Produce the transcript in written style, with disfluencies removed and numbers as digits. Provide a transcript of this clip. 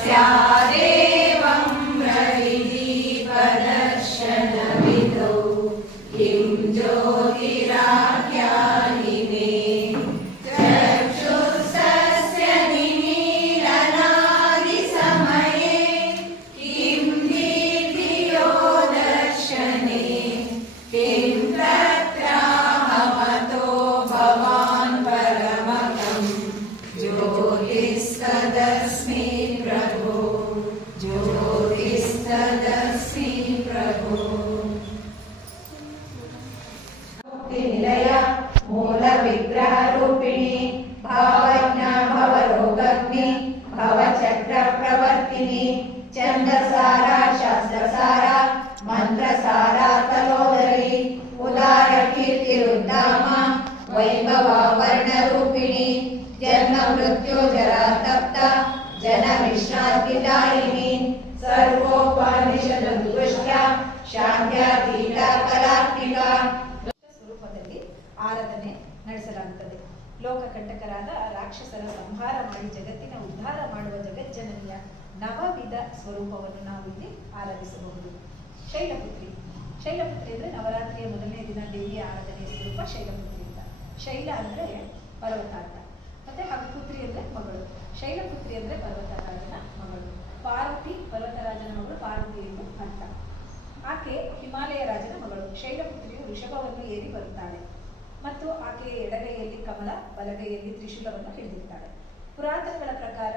स्यादेवं रविदीपदर्शनविधौ किं ज्योतिराख्यानिने चक्षुस्तस्य निमीलनादिसमये किं दीप्तियो दर्शने किं तत्राहमतो भवान् परमकम् ज्योतिस्तदस्मि प्रभो ज्योतिस्तदस्मि प्रभो निलय मूल विग्रह रूपिणी भावज्ञा भवरोगग्नि भवचक्र प्रवर्तिनी छन्दसारा शास्त्रसारा मंत्रसारा तलोदरी उदार कीर्तिरुद्धामा वैभवा वर्ण रूपिणी जन्म मृत्यु जरा तप्त जन विश्रांतिदायिनी सर्वोपनिषदुष्ट ಶಾಂತ್ಯಾತೀತ ಕಲಾತ್ಮಿಕ ಸ್ವರೂಪದಲ್ಲಿ ಆರಾಧನೆ ನಡೆಸಲಾಗುತ್ತದೆ. ಲೋಕಕಂಟಕರಾದ ರಾಕ್ಷಸರ ಸಂಹಾರ ಮಾಡಿ ಜಗತ್ತಿನ ಉದ್ಧಾರ ಮಾಡುವ ಜಗಜ್ಜನನಿಯ ನವವಿಧ ಸ್ವರೂಪವನ್ನು ನಾವು ಇಲ್ಲಿ ಆರಾಧಿಸಬಹುದು. ಶೈಲಪುತ್ರಿ ಅಂದರೆ ನವರಾತ್ರಿಯ ಮೊದಲನೇ ದಿನ ದೇವಿಯ ಆರಾಧನೆಯ ಸ್ವರೂಪ ಶೈಲಪುತ್ರಿ ಅಂತ. ಶೈಲ ಅಂದರೆ ಪರ್ವತ ಅಂತ, ಮತ್ತೆ ಹಾಗೂ ಪುತ್ರಿ ಅಂದರೆ ಮಗಳು. ಶೈಲಪುತ್ರಿ ಅಂದರೆ ಪರ್ವತರಾಜನ ಮಗಳು. ಪಾರ್ವತಿ ಪರ್ವತರಾಜನ ಮಗಳು ಪಾರ್ವತಿ ಎಂದು ಅರ್ಥ. ಆಕೆ ಹಿಮಾಲಯ ರಾಜನ ಮಗಳು. ಶೈಲಪುತ್ರಿಯು ಋಷಭವನ್ನು ಏರಿ ಬರುತ್ತಾಳೆ ಮತ್ತು ಆಕೆಯ ಎಡಗೈಯಲ್ಲಿ ಕಮಲ, ಬಲಗೈಯಲ್ಲಿ ತ್ರಿಶೂಲವನ್ನು ಹಿಡಿದಿರ್ತಾಳೆ. ಪುರಾಣಗಳ ಪ್ರಕಾರ